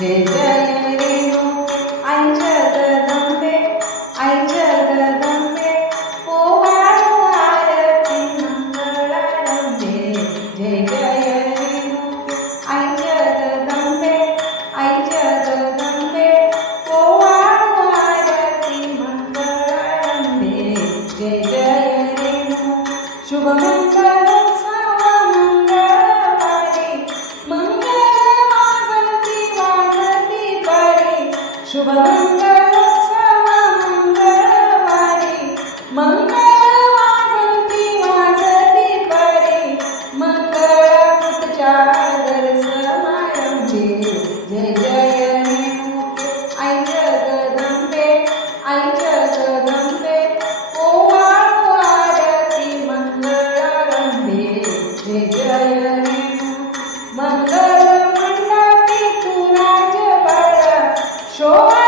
जय जय रेणू आई जगदंबे आई जगदंबे ओवाळू आरती मंगळारंभे जय जय रेणू आई जगदंबे आई जगदंबे ओवाळू आरती मंगळारंभे जय जय रेणू शुभ मंगल शुभमङ्गल मंगळवारी मंगळवाजंती वाजती परे मंगळाच्या समारंभे जय जय आई जगदंबे आई जगदंबे ओवा आरती मंगळारंभे. जय जय मंगळ 좋아.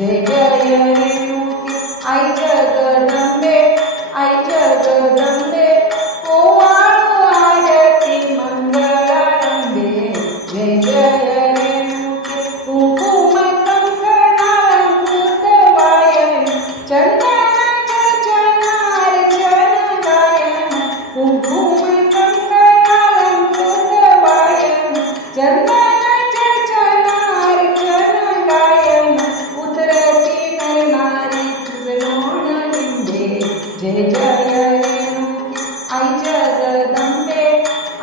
जय जय रेणुके आई जगदंबे आई जगदंबे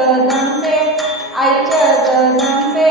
जगदंबे आई जगदंबे